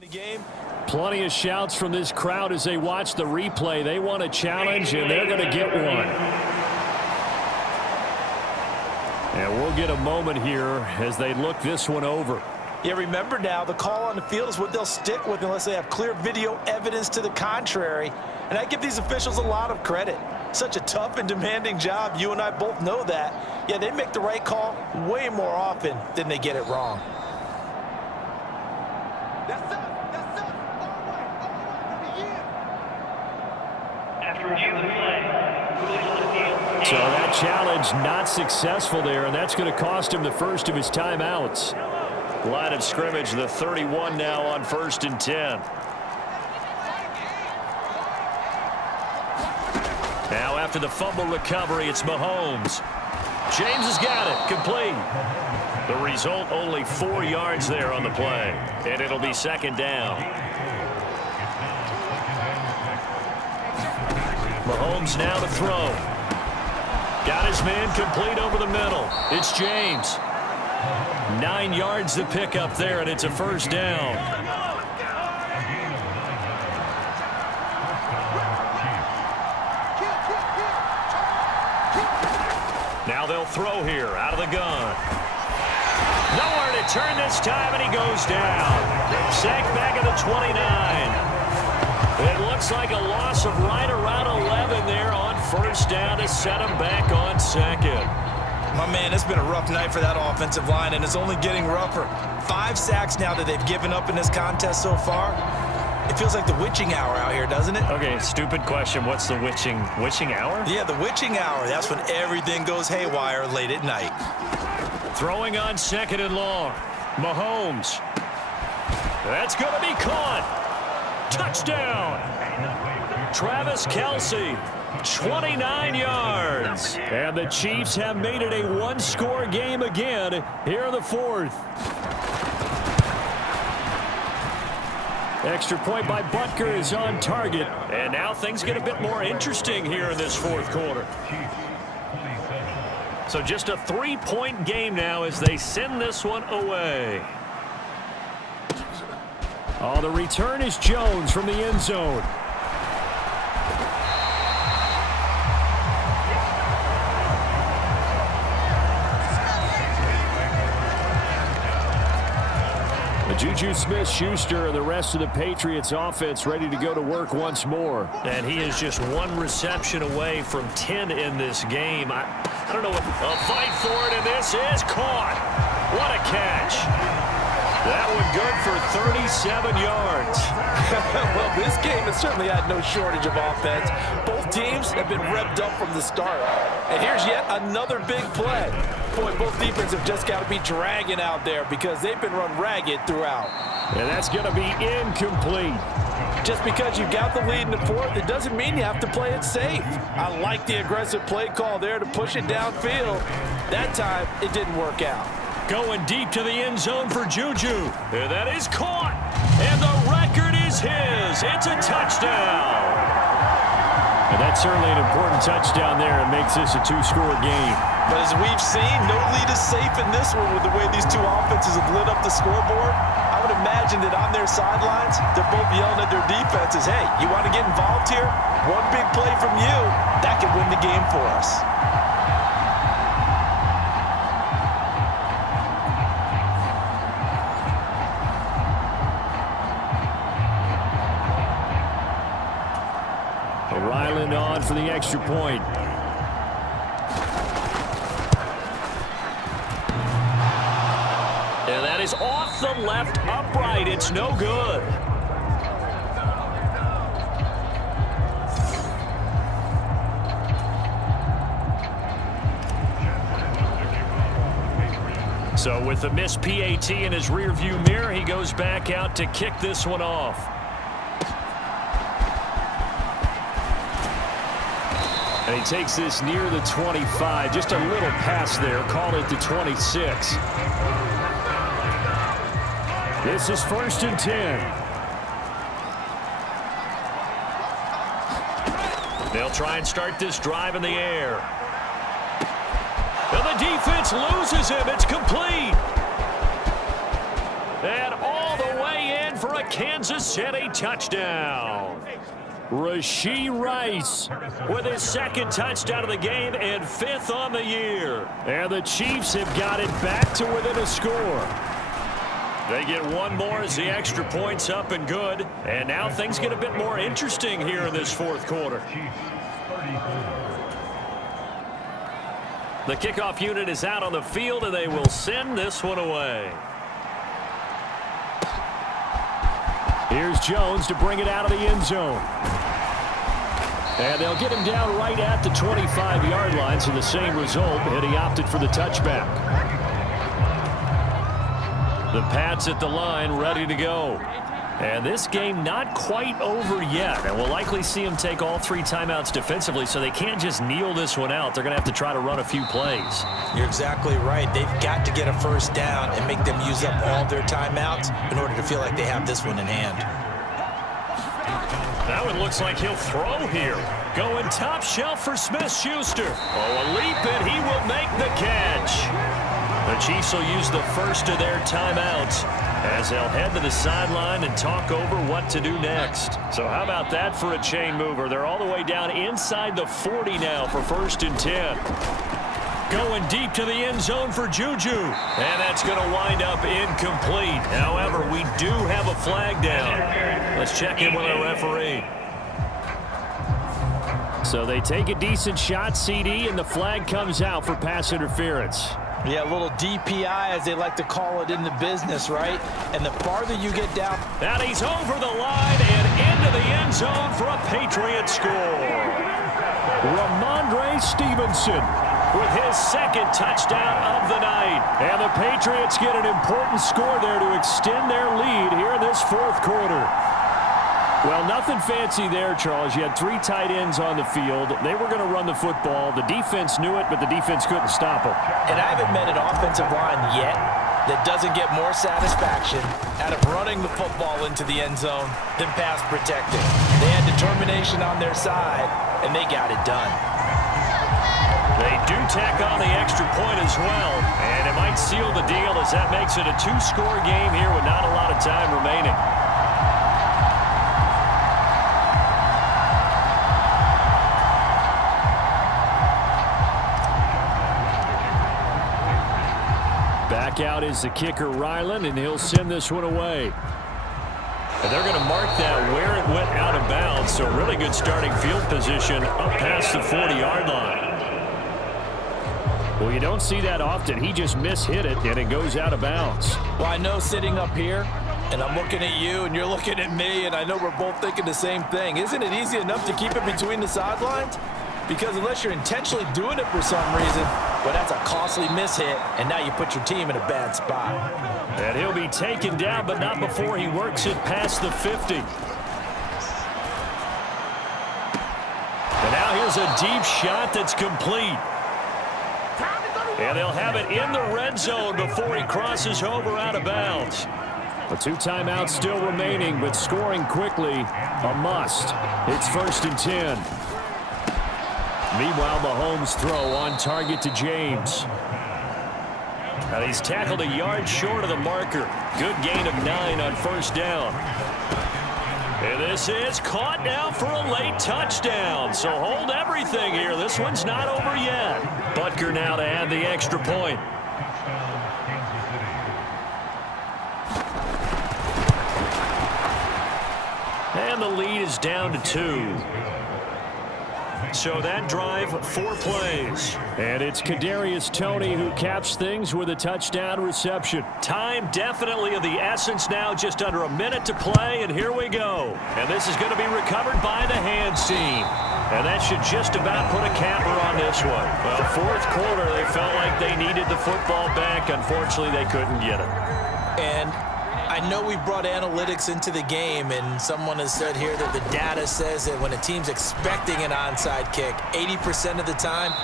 The game. Plenty of shouts from this crowd as they watch the replay. They want a challenge, and they're going to get one. And we'll get a moment here as they look this one over. Yeah, remember now, the call on the field is what they'll stick with unless they have clear video evidence to the contrary. And I give these officials a lot of credit. Such a tough and demanding job. You and I both know that. Yeah, they make the right call way more often than they get it wrong. That's up. All right. After review of the play, so that challenge not successful there, and that's going to cost him the first of his timeouts. Line of scrimmage, the 31 now on 1st and 10. Now after the fumble recovery, it's Mahomes. James has got it, complete. The result, only 4 yards there on the play, and it'll be 2nd down. Mahomes now to throw. Got his man complete over the middle. It's James. 9 yards to pick up there, and it's a 1st down. Now they'll throw here out of the gun. Nowhere to turn this time, and he goes down. Sacked back at the 29. It looks like a loss of right around 11 there on 1st down to set him back on 2nd. My man, it's been a rough night for that offensive line, and it's only getting rougher. 5 sacks now that they've given up in this contest so far. It feels like the witching hour out here, doesn't it? Okay, stupid question. What's the witching hour? Yeah, the witching hour. That's when everything goes haywire late at night. Throwing on 2nd and long. Mahomes. That's going to be caught. Touchdown. Travis Kelce. 29 yards. And the Chiefs have made it a one-score game again here in the 4th. Extra point by Butker is on target. And now things get a bit more interesting here in this 4th quarter. So just a 3-point game now as they send this one away. Oh, the return is Jones from the end zone. Juju Smith-Schuster and the rest of the Patriots offense ready to go to work once more. And he is just 1 reception away from 10 in this game. I don't know what. A fight for it, and this is caught. What a catch. That one good for 37 yards. Well, this game has certainly had no shortage of offense. Both teams have been revved up from the start. And here's yet another big play. Boy, both defenses have just got to be dragging out there because they've been run ragged throughout. And that's going to be incomplete. Just because you got the lead in the 4th, it doesn't mean you have to play it safe. I like the aggressive play call there to push it downfield. That time, it didn't work out. Going deep to the end zone for Juju. And that is caught. And the record is his. It's a touchdown. And that's certainly an important touchdown there. It makes this a 2-score game. But as we've seen, no lead is safe in this one with the way these two offenses have lit up the scoreboard. I would imagine that on their sidelines, they're both yelling at their defenses, hey, you want to get involved here? One big play from you, that could win the game for us. Ryland on for the extra point. And that is off the left upright. It's no good. So with the missed PAT in his rearview mirror, he goes back out to kick this one off. And he takes this near the 25. Just a little pass there. Call it the 26. This is 1st and 10. They'll try and start this drive in the air. And the defense loses him. It's complete. And all the way in for a Kansas City touchdown. Rashee Rice with his second touchdown of the game and 5th on the year. And the Chiefs have got it back to within a score. They get one more as the extra point's up and good. And now things get a bit more interesting here in this fourth quarter. The kickoff unit is out on the field, and they will send this one away. Here's Jones to bring it out of the end zone. And they'll get him down right at the 25-yard line, so the same result, and he opted for the touchback. The Pats at the line, ready to go. And this game not quite over yet. And we'll likely see them take all 3 timeouts defensively, so they can't just kneel this one out. They're going to have to try to run a few plays. You're exactly right. They've got to get a first down and make them use up all their timeouts in order to feel like they have this one in hand. That one looks like he'll throw here. Going top shelf for Smith-Schuster. Oh, a leap, and he will make the catch. The Chiefs will use the first of their timeouts as they'll head to the sideline and talk over what to do next. So how about that for a chain mover? They're all the way down inside the 40 now for 1st and 10. Going deep to the end zone for Juju. And that's going to wind up incomplete. However, we do have a flag down. Let's check in with our referee. So they take a decent shot, CD, and the flag comes out for pass interference. Yeah, a little DPI, as they like to call it in the business, right? And the farther you get down. And he's over the line and into the end zone for a Patriot score. Ramondre Stevenson with his 2nd touchdown of the night. And the Patriots get an important score there to extend their lead here in this 4th quarter. Well, nothing fancy there, Charles. You had 3 tight ends on the field. They were going to run the football. The defense knew it, but the defense couldn't stop them. And I haven't met an offensive line yet that doesn't get more satisfaction out of running the football into the end zone than pass protecting. They had determination on their side, and they got it done. They do tack on the extra point as well, and it might seal the deal as that makes it a 2-score game here with not a lot of time remaining. Back out is the kicker, Ryland, and he'll send this one away. And they're going to mark that where it went out of bounds, so really good starting field position up past the 40-yard line. Well, you don't see that often. He just mishit it, and it goes out of bounds. Well, I know sitting up here, and I'm looking at you, and you're looking at me, and I know we're both thinking the same thing. Isn't it easy enough to keep it between the sidelines? Because unless you're intentionally doing it for some reason, well, that's a costly mishit, and now you put your team in a bad spot. And he'll be taken down, but not before he works it past the 50. And now here's a deep shot that's complete. And they'll have it in the red zone before he crosses over out of bounds. The 2 timeouts still remaining, but scoring quickly, a must. It's 1st and 10. Meanwhile, Mahomes' throw on target to James. And he's tackled a yard short of the marker. Good gain of 9 on 1st down. And this is caught now for a late touchdown. So hold everything here. This one's not over yet. Butker now to add the extra point. And the lead is down to 2. So that drive, 4 plays. And it's Kadarius Toney who caps things with a touchdown reception. Time definitely of the essence now, just under a minute to play, and here we go. And this is going to be recovered by the hands team. And that should just about put a capper on this one. Well, 4th quarter, they felt like they needed the football back. Unfortunately, they couldn't get it. And I know we brought analytics into the game, and someone has said here that the data says that when a team's expecting an onside kick, 80% of the time,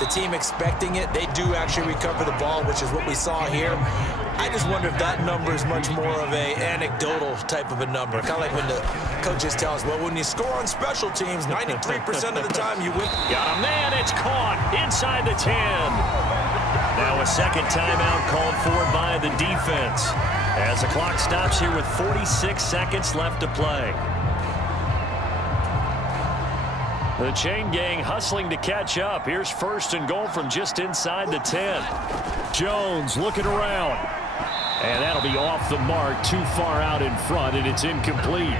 the team expecting it, they do actually recover the ball, which is what we saw here. I just wonder if that number is much more of a anecdotal type of a number. Kind of like when the coaches tell us, well, when you score on special teams, 93% of the time you win. Got a man, it's caught inside the 10. Now a second timeout called for by the defense as the clock stops here with 46 seconds left to play. The chain gang hustling to catch up. Here's first and goal from just inside the 10. Jones looking around. And that'll be off the mark, too far out in front, and it's incomplete.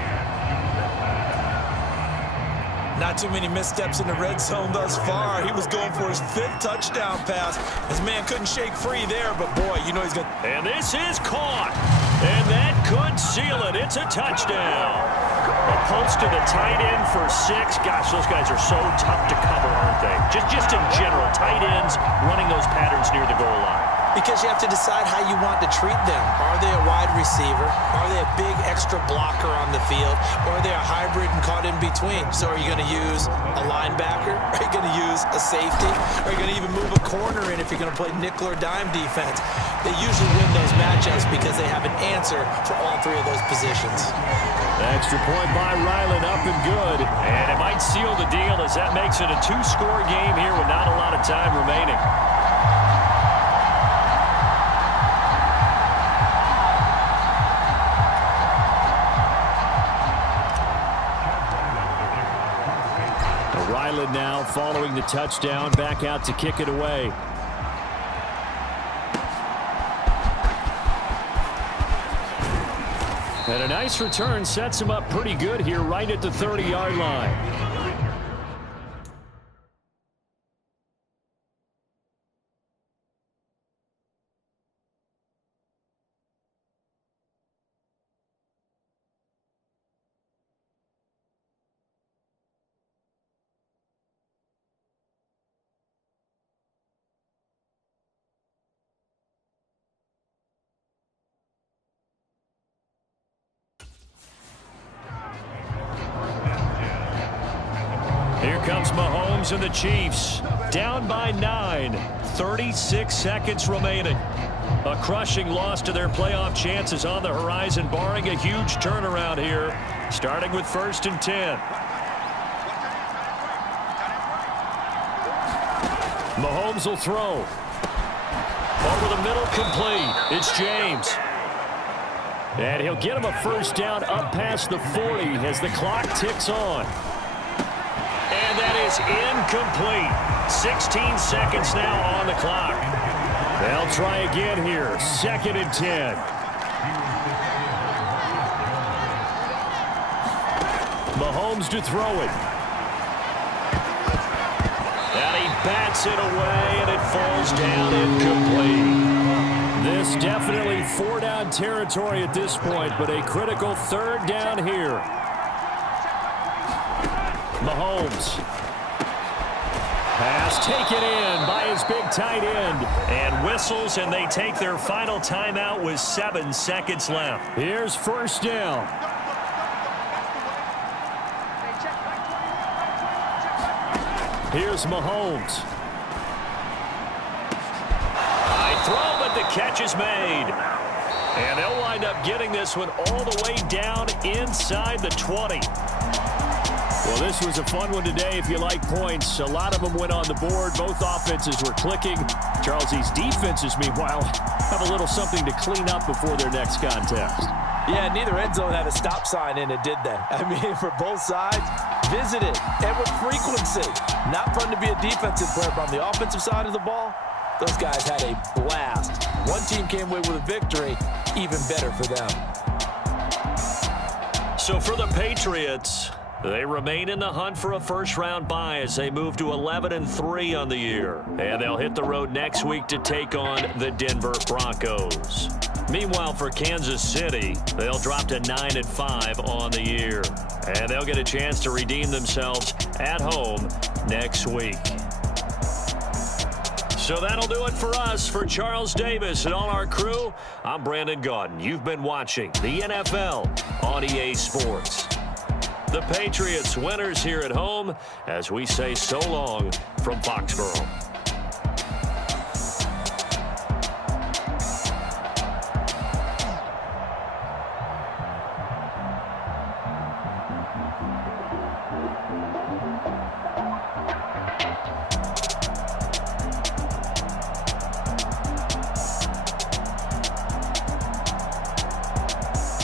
Not too many missteps in the red zone thus far. He was going for his 5th touchdown pass. His man couldn't shake free there, but boy, you know he's going to... And this is caught. And that could seal it. It's a touchdown. A post to the tight end for 6. Gosh, those guys are so tough to cover, aren't they? Just in general, tight ends running those patterns near the goal line. Because you have to decide how you want to treat them. Are they a wide receiver? Are they a big extra blocker on the field? Or are they a hybrid and caught in between? So are you going to use a linebacker? Are you going to use a safety? Are you going to even move a corner in if you're going to play nickel or dime defense? They usually win those matchups because they have an answer for all 3 of those positions. The extra point by Ryland up and good. And it might seal the deal as that makes it a 2-score game here with not a lot of time remaining. Ryland now following the touchdown, back out to kick it away. And a nice return sets him up pretty good here right at the 30-yard line. Here comes Mahomes and the Chiefs. Down by 9. 36 seconds remaining. A crushing loss to their playoff chances on the horizon, barring a huge turnaround here. Starting with 1st and 10. Mahomes will throw. Over the middle, complete. It's James. And he'll get him a first down up past the 40 as the clock ticks on. And that is incomplete. 16 seconds now on the clock. They'll try again here. 2nd and 10. Mahomes to throw it. And he bats it away, and it falls down incomplete. This definitely 4-down territory at this point, but a critical 3rd down here. Mahomes. Pass taken in by his big tight end. And whistles, and they take their final timeout with 7 seconds left. Here's first down. Here's Mahomes. High throw, but the catch is made. And they'll wind up getting this one all the way down inside the 20. Well, this was a fun one today if you like points. A lot of them went on the board. Both offenses were clicking. Charles, these defenses, meanwhile, have a little something to clean up before their next contest. Yeah, neither end zone had a stop sign in it, did they? I mean, for both sides, visit it, and with frequency. Not fun to be a defensive player, but on the offensive side of the ball, those guys had a blast. One team came away with a victory, even better for them. So for the Patriots, they remain in the hunt for a first-round bye as they move to 11-3 on the year. And they'll hit the road next week to take on the Denver Broncos. Meanwhile, for Kansas City, they'll drop to 9-5 on the year. And they'll get a chance to redeem themselves at home next week. So that'll do it for us. For Charles Davis and all our crew, I'm Brandon Gaudin. You've been watching the NFL on EA Sports. The Patriots winners here at home as we say so long from Foxborough.